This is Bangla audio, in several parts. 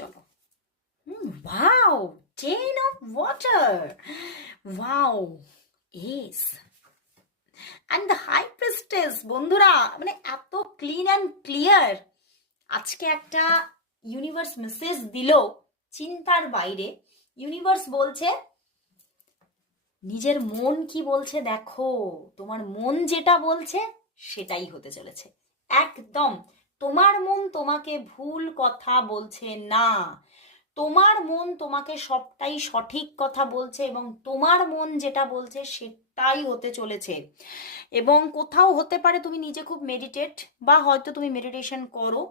চলো। Wow, 10 of water. Wow, ace and the high priestess. বন্ধুরা, মানে এত ক্লিন অ্যান্ড ক্লিয়ার আজকে একটা ইউনিভার্স মেসেজ দিল, চিন্তার বাইরে। ইউনিভার্স বলছে, নিজের মন কি বলছে দেখো। তোমার মন যেটা বলছে সেটাই হতে চলেছে। একদম তোমার মন তোমাকে ভুল কথা বলছে না। তোমার মন তোমাকে সবটাই সঠিক কথা বলছে এবং তোমার মন যেটা বলছে সেটাই হতে চলেছে। এবং কোথাও হতে পারে তুমি নিজে খুব মেডিটেট, বা হয়তো তুমি মেডিটেশন করো।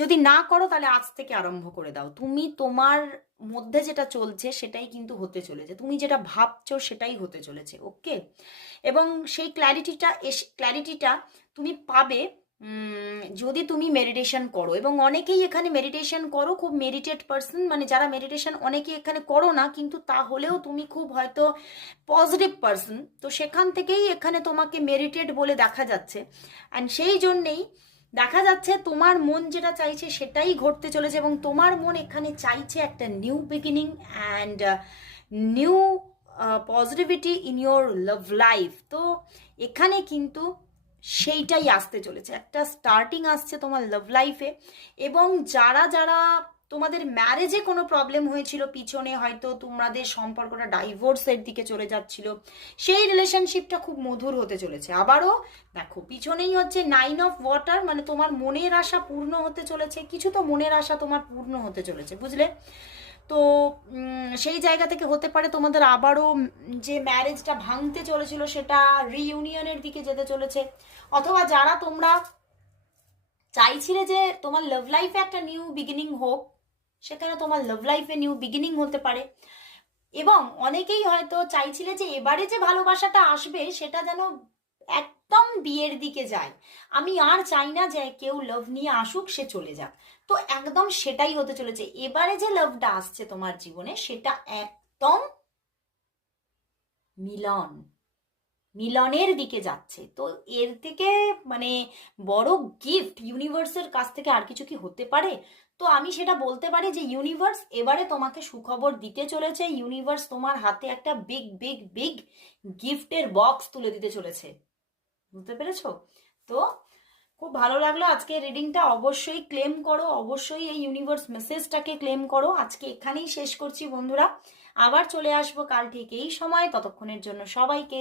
যদি না করো তাহলে আজ থেকে আরম্ভ করে দাও। তুমি তোমার মধ্যে যেটা চলছে সেটাই কিন্তু হতে চলেছে, তুমি যেটা ভাবছো সেটাই হতে চলেছে। ওকে, এবং সেই ক্ল্যারিটিটা তুমি পাবে যদি তুমি মেডিটেশন করো। এবং অনেকেই এখানে মেডিটেশন করো, খুব মেডিটেট পার্সন, মানে যারা মেডিটেশন অনেকেই এখানে করো না, কিন্তু তাহলেও তুমি খুব হয়তো পজিটিভ পার্সন, তো সেখান থেকেই এখানে তোমাকে মেডিটেট বলে দেখা যাচ্ছে। অ্যান্ড সেই জন্যেই দেখা যাচ্ছে তোমার মন যেটা চাইছে সেটাই ঘটতে চলেছে। এবং তোমার মন এখানে চাইছে একটা new beginning and new positivity in your love life. তো এখানে কিন্তু সেইটাই আসতে চলেছে, একটা স্টার্টিং আসছে তোমার লাভ লাইফে। এবং যারা যারা তোমাদের ম্যারেজে কোনো প্রবলেম হয়েছিল পিছনে, হয়তো তোমাদের সম্পর্কটা ডাইভোর্সের দিকে চলে যাচ্ছিল, সেই রিলেশনশিপটা খুব মধুর হতে চলেছে। আবারও দেখো, পিছনেই হচ্ছে 9 of ওয়াটার, মানে তোমার মনের আশা পূর্ণ হতে চলেছে। কিছু তো মনের আশা তোমার পূর্ণ হতে চলেছে, বুঝলে তো। সেই জায়গা থেকে হতে পারে তোমাদের আবারও যে ম্যারেজটা ভাঙতে চলেছিল সেটা রিইউনিয়নের দিকে যেতে চলেছে। অথবা যারা তোমরা চাইছিলে যে তোমার লাভ লাইফে একটা নিউ বিগিনিং হোক, সেখানে তোমার লাভ লাইফে নিউ বিগিনিং হতে পারে। এবং অনেকেই হয়তো চাইছিলে যে এবারে যে ভালোবাসাটা আসবে সেটা যেন একদম বিয়ের দিকে যায়। আমি আর চাই না যে কেউ লাভ নিয়ে আসুক, সে চলে যাক। তো একদম সেটাই হতে চলেছে। এবারে যে লাভটা আসছে তোমার জীবনে সেটা একদম মিলন, মিলনের দিকে যাচ্ছে। তো এর থেকে মানে বড় গিফট ইউনিভার্সের কাছ থেকে আর কিছু কি হতে পারে? তো আমি সেটা বলতে পারি যে ইউনিভার্স এবারে তোমাকে সুখবর দিতে চলেছে। ইউনিভার্স তোমার হাতে একটা বিগ বিগ বিগ গিফটের বক্স তুলে দিতে চলেছে। বুঝতে পেরেছো? তো খুব ভালো লাগলো আজকে রিডিংটা। অবশ্যই ক্লেম করো, অবশ্যই এই ইউনিভার্স মেসেজটাকে ক্লেম করো। আজকে এখানেই শেষ করছি বন্ধুরা, আবার চলে আসবো কাল ঠিক এই সময়। ততক্ষণের জন্য সবাইকে